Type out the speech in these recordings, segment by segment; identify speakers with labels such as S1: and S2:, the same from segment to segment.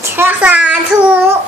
S1: สาธุ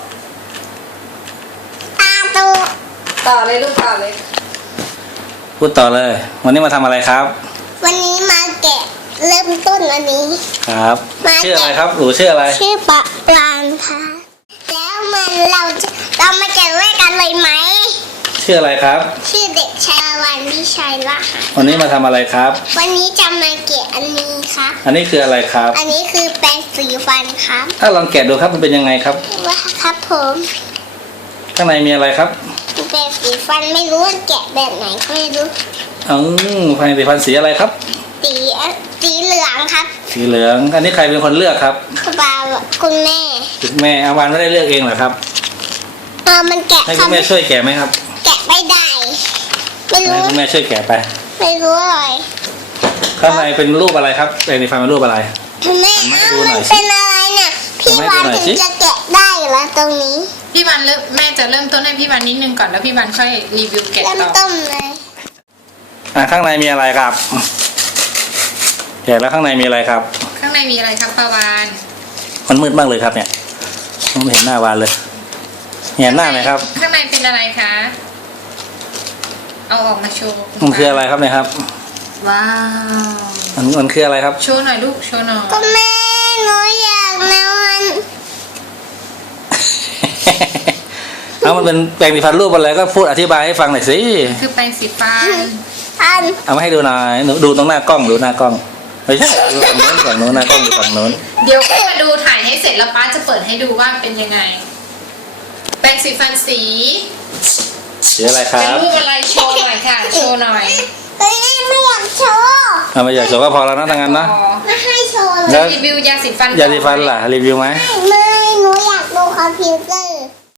S1: สาธุ
S2: ต่อเลยลูกต่อเลย
S3: พูดต่อเลย วันนี้มาทำอะไรครับ
S1: วันนี้มาแกะเริ่มต้นอันนี้
S3: ครับ
S1: มา
S3: ชื่ออะไรครับหนูชื่ออะไร
S1: ชื่อปะปรางค่ะแล้วเรามาแกะด้วยกันเลยไหม
S3: ชื่ออะไรครับ
S1: ชื่อเด็กชายวันวิชัยละค่ะ
S3: วันนี้มาทำอะไรครับ
S1: วันนี้จะมาแกะอันนี้ครับ
S3: อันนี้คืออะไรครับ
S1: อันนี้คือแปรงสีฟันครับ
S3: ถ้าลองแกะดูครับมันเป็นยังไงครับ
S1: ว่าครับผม
S3: ข้างในมีอะไรครับ
S1: แปรงสีฟันไม่รู้ว่าแกะแบบไหนก็ไม่รู้
S3: แปรงสีฟันสีอะไรครับ
S1: สีเหลืองครับ
S3: สีเหลือง อันนี้ใครเป็นคนเลือกครับ
S1: คุณป้าคุณแม่
S3: คุณแม่อาวานไม่ได้เลือกเองเหรอครับ
S1: มันแกะ
S3: ให้คุณแม่ช่วยแกะไหมครับ
S1: แกะไม่ได้ ไม่
S3: ให้
S1: รู้
S3: คุณแม่ช่วยแกะไป
S1: ไม่รู้เลย
S3: ข้างในเป็นรูปอะไรครับแปรงสีฟันเป็นรูปอะไร
S1: แม่
S3: ให้
S1: เอ้า
S3: ดูหน่
S1: มั
S3: อน ยสิ
S1: เป็นอะไรเนี่ยพี่
S3: ให้
S1: วา
S3: ดู
S1: น
S3: หน่อย
S1: ถึ
S3: สิ
S1: งจะแกะได้เหรอตรงนี้
S2: พี่วันแม่จะเริ่มต้นให้พี่วันนิดนึงก่อนแล้วพี่วันค่อยรีวิวแกะ
S1: เริ่ม
S2: ต่อ
S1: ต้นเลย
S3: ข้างในมีอะไรครับแกะแล้วข้างในมีอะไรครับ
S2: ข้างในมีอะไรครับปาวาน
S3: มันมืดมากเลยครับเนี่ยไม่เห็นหน้าวานเลยเห็นหน้าไหมครับ
S2: ข้างในเป็นอะไรคะเอาออกมาโชว์
S3: มันคืออะไรครับเนี่ยครับ
S2: ว้าว
S3: มันคืออะไรครับ
S2: โชว์หน่อยลูกโชว์หน่อย
S1: ก็แม่หนูอยากนอน
S3: เอามันเป็นแปรงสีฟันรูปอะไรก็พูดอธิบายให้ฟังหน่อยสิ
S2: คือแปรงสีฟัน
S1: ท่าน
S3: เอามาให้ดูหน่อยหนูดูตรงหน้ากล้องดูหน้ากล้องไม่ใช่ดูฝั่งโน้นหน้ากล้องดูฝั่งโน้น
S2: เดี๋ยวก็มาดูถ่ายให้เสร็จแล้วป้าจะเปิดให้ดูว่าเป็นยังไง แปรงสีฟันสี
S3: สีอะไรค
S2: เป็น
S3: รับ
S2: รูปอะไรโชว์หน่อยค่ะ โชว์หน่อย
S1: เฮ้ยแม่ไม่อยากโชว์
S3: เอามาอยากโชว์ก็พอแล้วนะทั้งนั้นนะ
S2: อ๋อ
S1: ไม่ให้โชว์เล
S3: แล้
S1: ยว
S2: รีวิวยาสีฟัน
S3: ยาสีฟันล่ะรีวิวไหม
S1: ไม่หนูอยากดูคอมพิวเตอร์